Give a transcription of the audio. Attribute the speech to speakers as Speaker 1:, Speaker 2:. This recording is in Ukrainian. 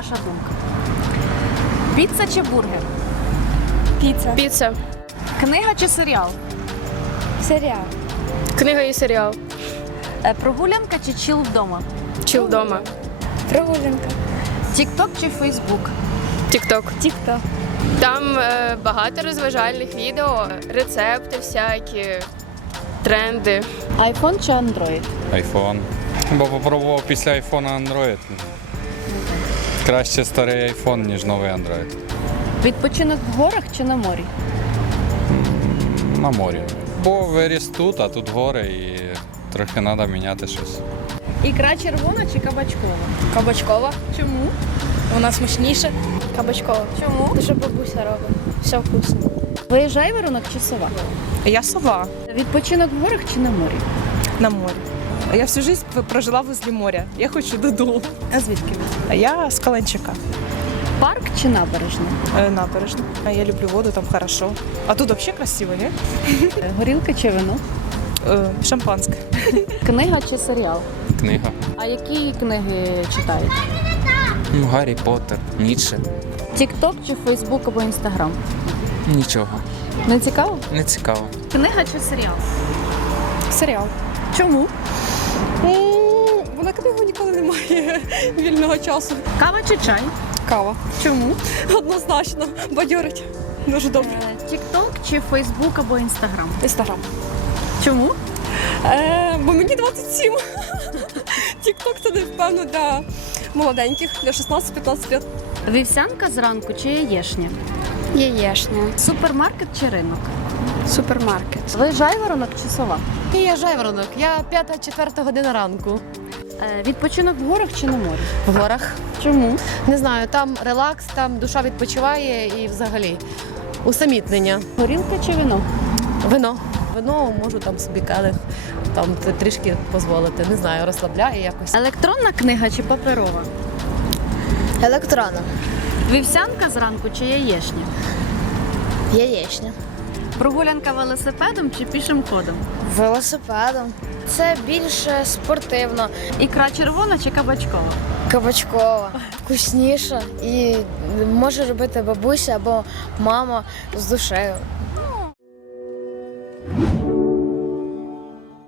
Speaker 1: ваша думка? Піца чи бургер?
Speaker 2: Піца.
Speaker 3: Піца.
Speaker 1: Книга чи серіал?
Speaker 2: Серіал.
Speaker 3: Книга і серіал.
Speaker 1: Прогулянка чи чіл вдома?
Speaker 3: Чил вдома.
Speaker 2: Прогулянка.
Speaker 1: Тік-ток чи Фейсбук?
Speaker 3: Тік-ток.
Speaker 2: Тік-ток.
Speaker 3: Там багато розважальних відео, рецепти всякі, тренди.
Speaker 1: Айфон чи Android?
Speaker 4: Айфон. Бо попробував після айфона Android. Краще старий айфон, ніж новий Android.
Speaker 1: Відпочинок в горах чи на морі?
Speaker 4: На морі. Бо виріс тут, а тут гори і трохи треба міняти щось.
Speaker 1: Ікра червона чи кабачкова?
Speaker 2: Кабачкова.
Speaker 1: Чому?
Speaker 2: Вона смачніша. Кабачкова.
Speaker 1: Чому?
Speaker 2: Дуже бабуся робить. Все вкусно.
Speaker 1: Ви жайворонок чи сова?
Speaker 5: Я сова
Speaker 1: Відпочинок в горах чи на морі?
Speaker 5: на море. Я всю жизнь прожила возле моря. Я хочу додому.
Speaker 1: А звідки ви?
Speaker 5: А я з Каланчика,
Speaker 1: Парк чи набережна?
Speaker 5: набережна. Я люблю воду, там хорошо. А тут вообще красиво, не?
Speaker 1: Горілка чи вино?
Speaker 5: Шампанське.
Speaker 1: Книга чи серіал?
Speaker 4: Книга.
Speaker 1: А які книги читаєте?
Speaker 6: Гаррі Поттер, Ніцше.
Speaker 1: Тік-ток чи Фейсбук або Інстаграм?
Speaker 6: Нічого.
Speaker 1: Не цікаво?
Speaker 6: Не цікаво.
Speaker 1: Книга чи серіал?
Speaker 5: Серіал.
Speaker 1: Чому?
Speaker 5: Бо на книгу ніколи немає вільного часу.
Speaker 1: Кава чи чай?
Speaker 5: Кава.
Speaker 1: Чому?
Speaker 5: Однозначно. Бадьорить. Дуже добре.
Speaker 1: Тік-ток чи Фейсбук або Інстаграм?
Speaker 5: Інстаграм.
Speaker 1: Чому?
Speaker 5: Бо мені 27. Тік-ток це, напевно, для молоденьких, для 16-15 років.
Speaker 1: Вівсянка зранку чи яєшня?
Speaker 2: Яєшня.
Speaker 1: Супермаркет чи ринок?
Speaker 2: Супермаркет.
Speaker 1: Ви жайворонок чи сова?
Speaker 7: Я жайворонок, я 5-4 година ранку.
Speaker 1: Відпочинок в горах чи на морі?
Speaker 7: В горах.
Speaker 1: Чому?
Speaker 7: Не знаю, там релакс, там душа відпочиває і взагалі усамітнення.
Speaker 1: Горілка чи вино?
Speaker 7: Вино. Вино можу там собі келих, там трішки дозволити. Не знаю, розслабляє якось.
Speaker 1: Електронна книга чи паперова?
Speaker 2: Електронна.
Speaker 1: Вівсянка зранку чи яєшня?
Speaker 2: Яєчня.
Speaker 1: Прогулянка велосипедом чи пішим ходом?
Speaker 2: Велосипедом. Це більше спортивно.
Speaker 1: Ікра червона чи кабачкова?
Speaker 2: Кабачкова. Вкусніша. І може робити бабуся або мама з душею.